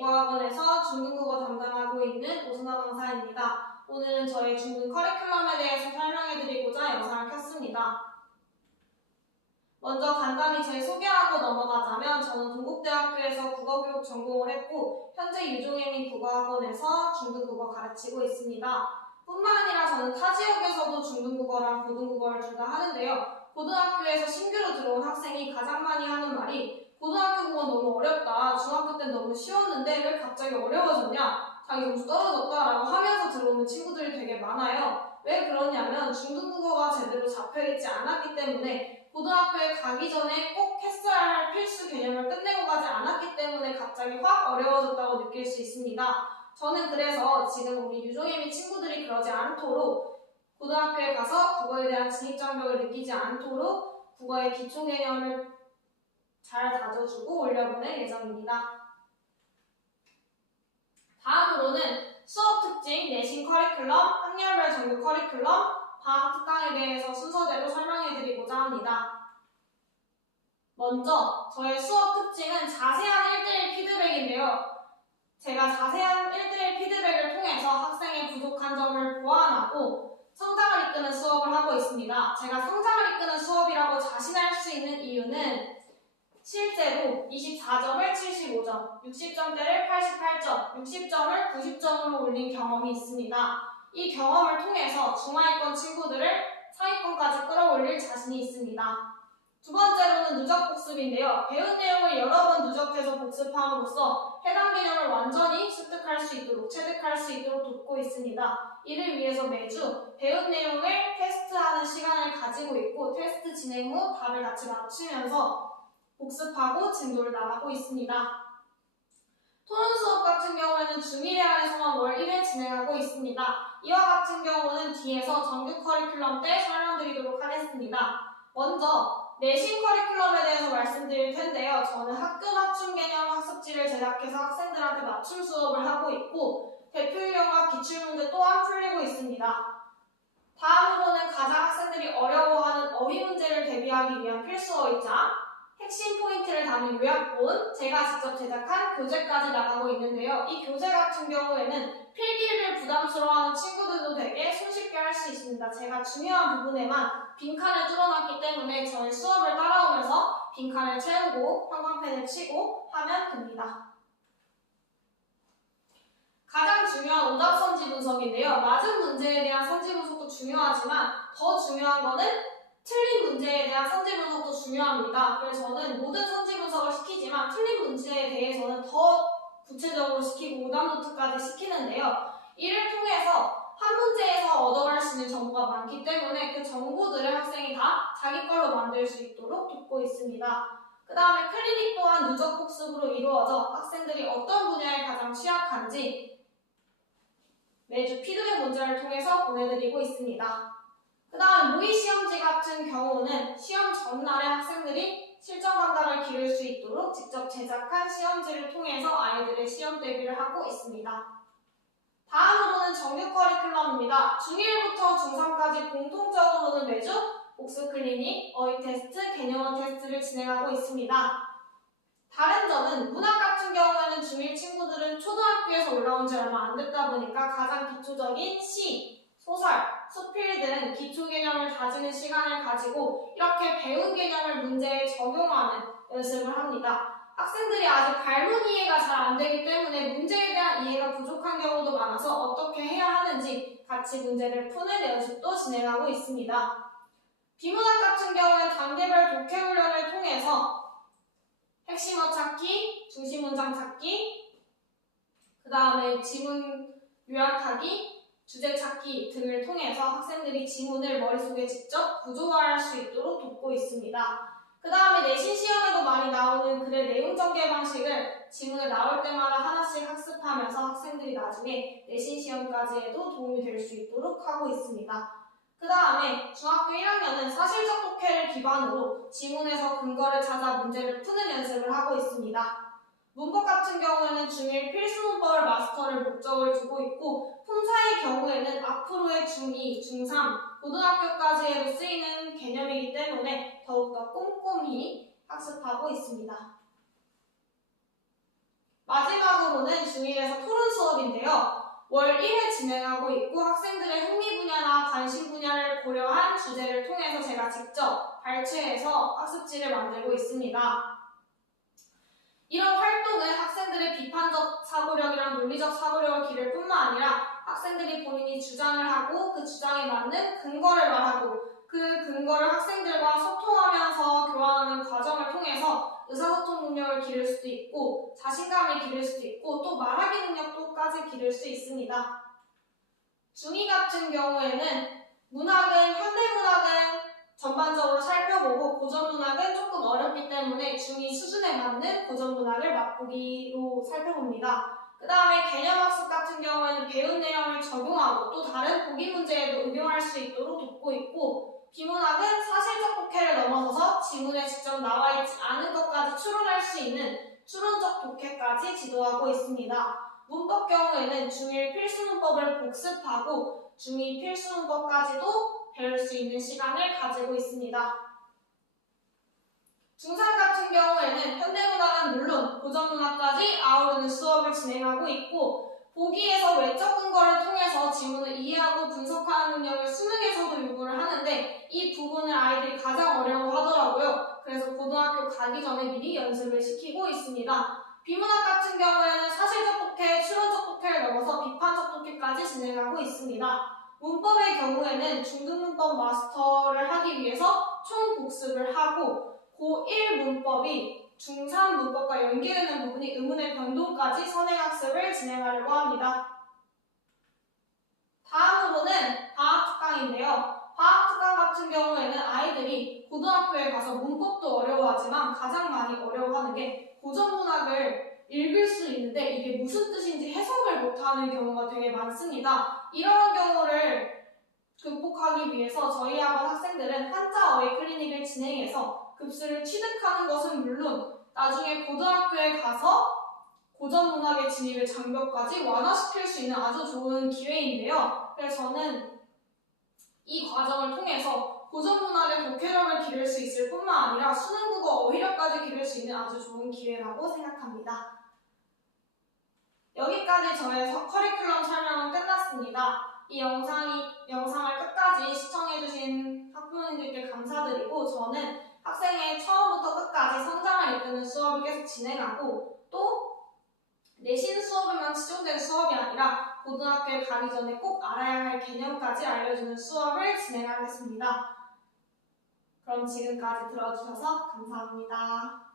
국어학원에서 중등국어 담당하고 있는 오순아 강사입니다. 오늘은 저의 중등 커리큘럼에 대해서 설명해드리고자 영상을 켰습니다. 먼저 간단히 제 소개하고 넘어가자면 저는 동국대학교에서 국어교육 전공을 했고 현재 유종예민 국어학원에서 중등국어 가르치고 있습니다. 뿐만 아니라 저는 타 지역에서도 중등국어랑 고등국어를 둘 다 하는데요. 고등학교에서 신규로 들어온 학생이 가장 많이 하는 말이 고등학교 국어 너무 어렵다. 중학교 땐 너무 쉬웠는데 왜 갑자기 어려워졌냐? 자기 점수 떨어졌다 라고 하면서 들어오는 친구들이 되게 많아요. 왜 그러냐면 중등국어가 제대로 잡혀있지 않았기 때문에 고등학교에 가기 전에 꼭 했어야 할 필수 개념을 끝내고 가지 않았기 때문에 갑자기 확 어려워졌다고 느낄 수 있습니다. 저는 그래서 지금 우리 유종예민 친구들이 그러지 않도록 고등학교에 가서 국어에 대한 진입장벽을 느끼지 않도록 국어의 기초 개념을 잘 다져주고 올려보낼 예정입니다. 다음으로는 수업 특징, 내신 커리큘럼, 학년별 정규 커리큘럼, 방학 특강에 대해서 순서대로 설명해드리고자 합니다. 먼저 저의 수업 특징은 자세한 1대1 피드백인데요. 제가 자세한 1대1 피드백을 통해서 학생의 부족한 점을 보완하고 성장을 이끄는 수업을 하고 있습니다. 제가 성장을 이끄는 수업이라고 자신할 수 있는 이유는 실제로 24점을 75점, 60점대를 88점, 60점을 90점으로 올린 경험이 있습니다. 이 경험을 통해서 중하위권 친구들을 상위권까지 끌어올릴 자신이 있습니다. 두 번째로는 누적 복습인데요. 배운 내용을 여러 번 누적해서 복습함으로써 해당 개념을 완전히 습득할 수 있도록, 체득할 수 있도록 돕고 있습니다. 이를 위해서 매주 배운 내용을 테스트하는 시간을 가지고 있고 테스트 진행 후 답을 같이 맞추면서 복습하고 진도를 나가고 있습니다. 토론 수업 같은 경우에는 주1회 안에서만 월 1회 진행하고 있습니다. 이와 같은 경우는 뒤에서 정규 커리큘럼 때 설명드리도록 하겠습니다. 먼저 내신 커리큘럼에 대해서 말씀드릴 텐데요. 저는 학교 맞춤 개념 학습지를 제작해서 학생들한테 맞춤 수업을 하고 있고 대표 유형과 기출문제 또한 풀리고 있습니다. 다음으로는 가장 학생들이 어려워하는 어휘 문제를 대비하기 위한 필수 어휘자, 핵심 포인트를 담은 요약본, 제가 직접 제작한 교재까지 나가고 있는데요. 이 교재 같은 경우에는 필기를 부담스러워하는 친구들도 되게 손쉽게 할 수 있습니다. 제가 중요한 부분에만 빈칸을 뚫어놨기 때문에 저희 수업을 따라오면서 빈칸을 채우고 형광펜을 치고 하면 됩니다. 가장 중요한 오답 선지 분석인데요. 맞은 문제에 대한 선지 분석도 중요하지만 더 중요한 거는 틀린 문제에 대한 선지 분석도 중요합니다. 그래서 저는 모든 선지 분석을 시키지만 틀린 문제에 대해서는 더 구체적으로 시키고 오답 노트까지 시키는데요. 이를 통해서 한 문제에서 얻어갈 수 있는 정보가 많기 때문에 그 정보들을 학생이 다 자기 걸로 만들 수 있도록 돕고 있습니다. 그 다음에 클리닉 또한 누적 복습으로 이루어져 학생들이 어떤 분야에 가장 취약한지 매주 피드백 문제를 통해서 보내드리고 있습니다. 그 다음 모의 시험지 같은 경우는 시험 전날에 학생들이 실전 감각을 기를 수 있도록 직접 제작한 시험지를 통해서 아이들의 시험 대비를 하고 있습니다. 다음으로는 정규 커리큘럼입니다. 중1부터 중3까지 공통적으로는 매주 복습 클리닉, 어휘 테스트, 개념어 테스트를 진행하고 있습니다. 다른 점은 문학 같은 경우에는 중1 친구들은 초등학교에서 올라온 지 얼마 안 됐다 보니까 가장 기초적인 시, 소설, 수필 등 기초 개념을 다지는 시간을 가지고 이렇게 배운 개념을 문제에 적용하는 연습을 합니다. 학생들이 아직 발문 이해가 잘 안 되기 때문에 문제에 대한 이해가 부족한 경우도 많아서 어떻게 해야 하는지 같이 문제를 푸는 연습도 진행하고 있습니다. 비문학 같은 경우는 단계별 독해 훈련을 통해서 핵심어 찾기, 중심 문장 찾기, 그 다음에 지문 요약하기, 주제 찾기 등을 통해서 학생들이 지문을 머릿속에 직접 구조화할 수 있도록 돕고 있습니다. 그 다음에 내신 시험에도 많이 나오는 글의 내용 전개 방식을 지문에 나올 때마다 하나씩 학습하면서 학생들이 나중에 내신 시험까지에도 도움이 될 수 있도록 하고 있습니다. 그 다음에 중학교 1학년은 사실적 독해를 기반으로 지문에서 근거를 찾아 문제를 푸는 연습을 하고 있습니다. 문법 같은 경우에는 중1 필수 문법을 마스터를 목적을 두고 있고 품사의 경우에는 앞으로의 중2, 중3, 고등학교까지에도 쓰이는 개념이기 때문에 더욱더 꼼꼼히 학습하고 있습니다. 마지막으로는 중1에서 토론 수업인데요. 월 1회 진행하고 있고 학생들의 흥미 분야나 관심 분야를 고려한 주제를 통해서 제가 직접 발췌해서 학습지를 만들고 있습니다. 이런 활동은 학생들의 비판적 사고력이랑 논리적 사고력을 기를 뿐만 아니라 학생들이 본인이 주장을 하고 그 주장에 맞는 근거를 말하고 그 근거를 학생들과 소통하면서 교환하는 과정을 통해서 의사소통 능력을 기를 수도 있고 자신감을 기를 수도 있고 또 말하기 능력도까지 기를 수 있습니다. 중2 같은 경우에는 문학은 현대문학은 전반적으로 살펴보고 고전문학은 조금 어렵기 때문에 중2 수준에 맞는 고전문학을 맛보기로 살펴봅니다. 그 다음에 개념학습 같은 경우에는 배운 내용을 적용하고 또 다른 보기 문제에도 응용할 수 있도록 돕고 있고 비문학은 사실적 독해를 넘어서서 지문에 직접 나와있지 않은 것까지 추론할 수 있는 추론적 독해까지 지도하고 있습니다. 문법 경우에는 중1 필수문법을 복습하고 중2 필수문법까지도 배울 수 있는 시간을 가지고 있습니다. 중3 같은 경우에는 현대문학은 물론 고전문학까지 아우르는 수업을 진행하고 있고 보기에서 외적 근거를 통해서 지문을 이해하고 분석하는 능력을 수능에서도 요구를 하는데 이 부분을 아이들이 가장 어려워하더라고요. 그래서 고등학교 가기 전에 미리 연습을 시키고 있습니다. 비문학 같은 경우에는 사실적 독해, 추론적 독해를 넘어서 비판적 독해까지 진행하고 있습니다. 문법의 경우에는 중등문법 마스터를 하기 위해서 총복습을 하고 고1 문법이 중3 문법과 연계되는 부분이 의문의 변동까지 선행학습을 진행하려고 합니다. 다음으로는 과학특강인데요. 과학특강 같은 경우에는 아이들이 고등학교에 가서 문법도 어려워하지만 가장 많이 어려워하는 게 고전문학을 읽을 수 있는데 이게 무슨 뜻인지 해석을 못하는 경우가 되게 많습니다. 이런 경우를 극복하기 위해서 저희 학원 학생들은 한자 어휘 클리닉을 진행해서 급수를 취득하는 것은 물론 나중에 고등학교에 가서 고전문학의 진입의 장벽까지 완화시킬 수 있는 아주 좋은 기회인데요. 그래서 저는 이 과정을 통해서 고전문학의 독해력을 기를 수 있을 뿐만 아니라 수능국어 어휘력까지 기를 수 있는 아주 좋은 기회라고 생각합니다. 여기까지 저의 커리큘럼 설명은 끝났습니다. 이 영상을 끝까지 시청해주신 학부모님들께 감사드리고 저는 학생의 처음부터 끝까지 성장을 이끄는 수업을 계속 진행하고 또 내신 수업에만 치중된 수업이 아니라 고등학교에 가기 전에 꼭 알아야 할 개념까지 알려주는 수업을 진행하겠습니다. 그럼 지금까지 들어주셔서 감사합니다.